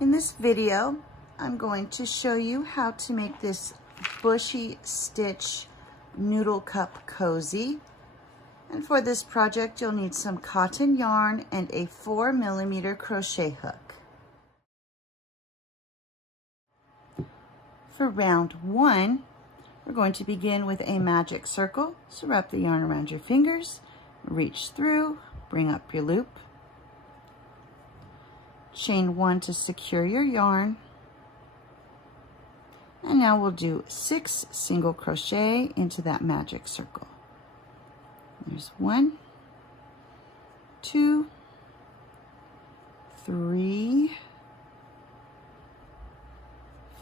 In this video, I'm going to show you how to make this Bushy stitch noodle cup cozy. And for this project, you'll need some cotton yarn and a 4mm crochet hook. For round 1, we're going to begin with a magic circle. So wrap the yarn around your fingers, reach through, bring up your loop. Chain 1 to secure your yarn. And now we'll do 6 single crochet into that magic circle. There's 1, 2, 3,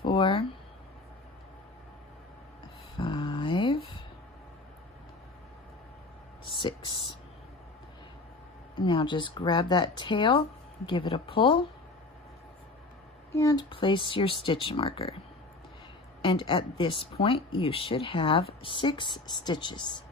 4, 5, 6. Now just grab that tail, give it a pull, and place your stitch marker. And at this point, you should have 6 stitches.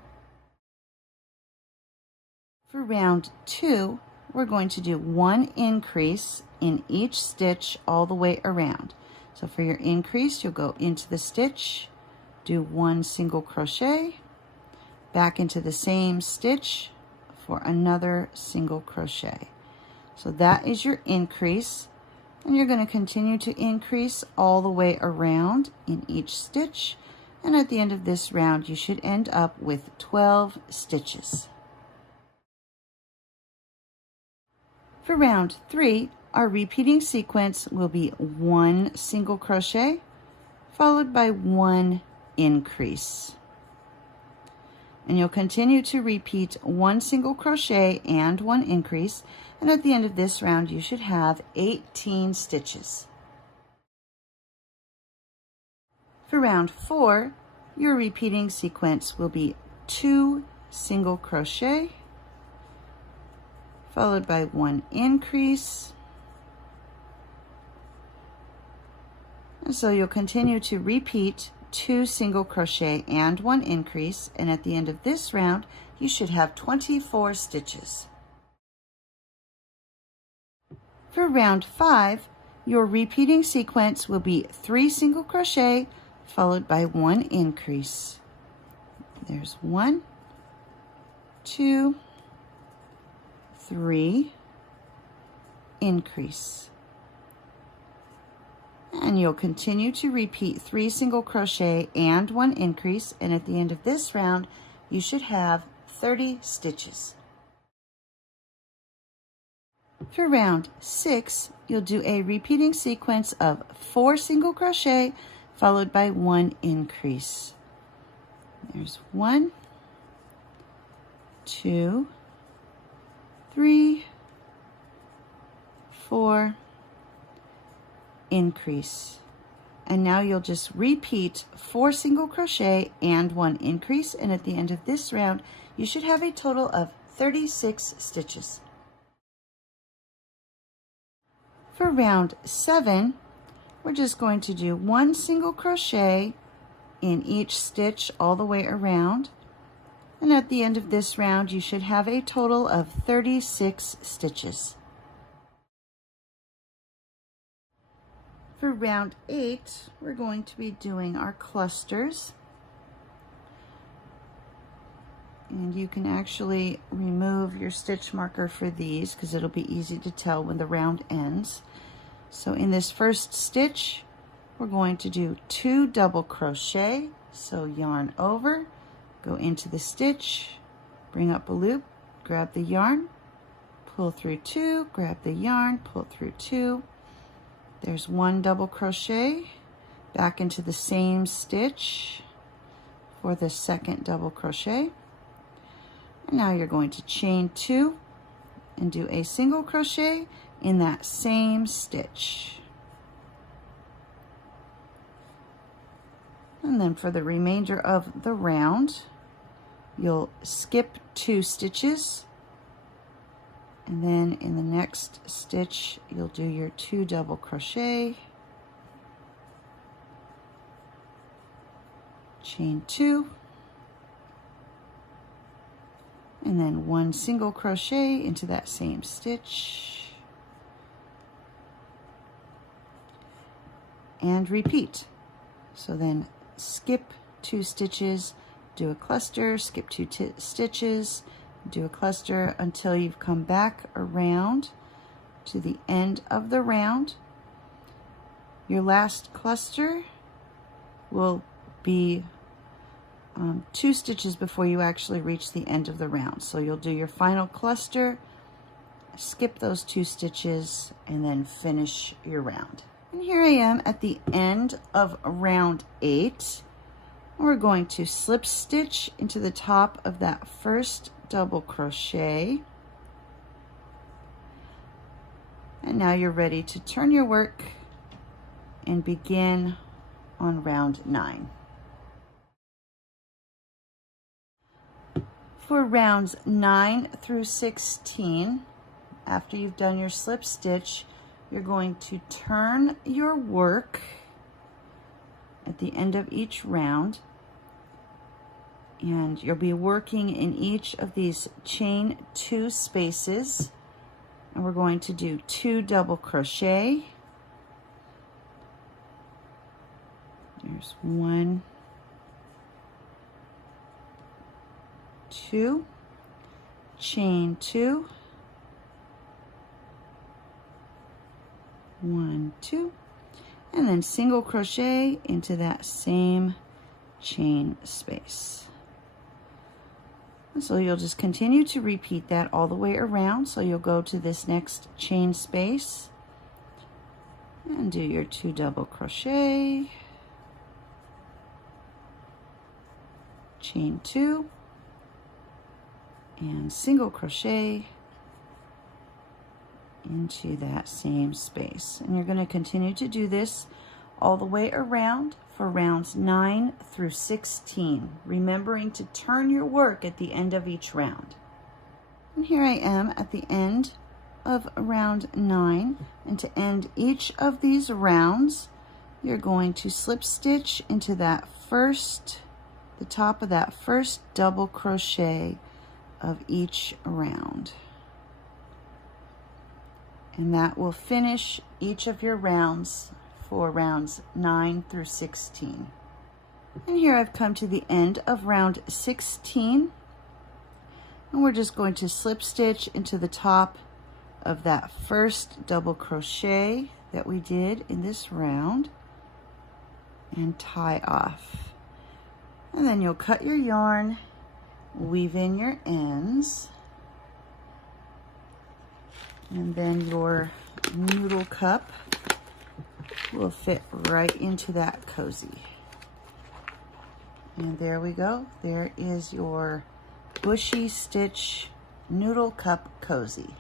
For round 2, we're going to do 1 increase in each stitch all the way around. So for your increase, you'll go into the stitch, do 1 single crochet, back into the same stitch for another single crochet. So that is your increase, and you're going to continue to increase all the way around in each stitch, and at the end of this round you should end up with 12 stitches. For round 3, our repeating sequence will be 1 single crochet followed by 1 increase. And you'll continue to repeat 1 single crochet and 1 increase, and at the end of this round you should have 18 stitches. For round 4, your repeating sequence will be 2 single crochet followed by 1 increase. And so you'll continue to repeat 2 single crochet and 1 increase, and at the end of this round you should have 24 stitches. For round 5, your repeating sequence will be 3 single crochet followed by 1 increase. There's 1, 2, 3, increase. And you'll continue to repeat 3 single crochet and 1 increase, and at the end of this round you should have 30 stitches. For round 6, you'll do a repeating sequence of 4 single crochet followed by 1 increase. There's 1, 2, 3, 4, increase. And now you'll just repeat 4 single crochet and 1 increase, and at the end of this round you should have a total of 36 stitches. For round 7, we're just going to do 1 single crochet in each stitch all the way around, and at the end of this round you should have a total of 36 stitches. For round 8, we're going to be doing our clusters. And you can actually remove your stitch marker for these because it'll be easy to tell when the round ends. So in this first stitch, we're going to do 2 double crochet. So yarn over, go into the stitch, bring up a loop, grab the yarn, pull through 2, grab the yarn, pull through 2. There's 1 double crochet, back into the same stitch for the second double crochet. And now you're going to chain 2 and do a single crochet in that same stitch. And then for the remainder of the round, you'll skip 2 stitches, and then in the next stitch you'll do your 2 double crochet, chain 2, and then 1 single crochet into that same stitch, and repeat. So then skip 2 stitches, do a cluster, skip 2 stitches, do a cluster until you've come back around to the end of the round. Your last cluster will be 2 stitches before you actually reach the end of the round. So you'll do your final cluster, skip those 2 stitches, and then finish your round. And here I am at the end of round 8. We're going to slip stitch into the top of that first double crochet. And now you're ready to turn your work and begin on round 9. For rounds 9 through 16, after you've done your slip stitch, you're going to turn your work at the end of each round, and you'll be working in each of these chain 2 spaces, and we're going to do 2 double crochet. There's 1, 2, chain 2, 1, 2, and then single crochet into that same chain space. So you'll just continue to repeat that all the way around. So you'll go to this next chain space and do your 2 double crochet, chain 2, and single crochet into that same space. And you're going to continue to do this all the way around for rounds 9 through 16, remembering to turn your work at the end of each round. And here I am at the end of round 9, and to end each of these rounds, you're going to slip stitch into that the top of that first double crochet of each round. And that will finish each of your rounds for rounds 9 through 16. And here I've come to the end of round 16, and we're just going to slip stitch into the top of that first double crochet that we did in this round and tie off. And then you'll cut your yarn, weave in your ends, and then your noodle cup will fit right into that cozy. And there we go. There is your Bushy Stitch Noodle Cup Cozy.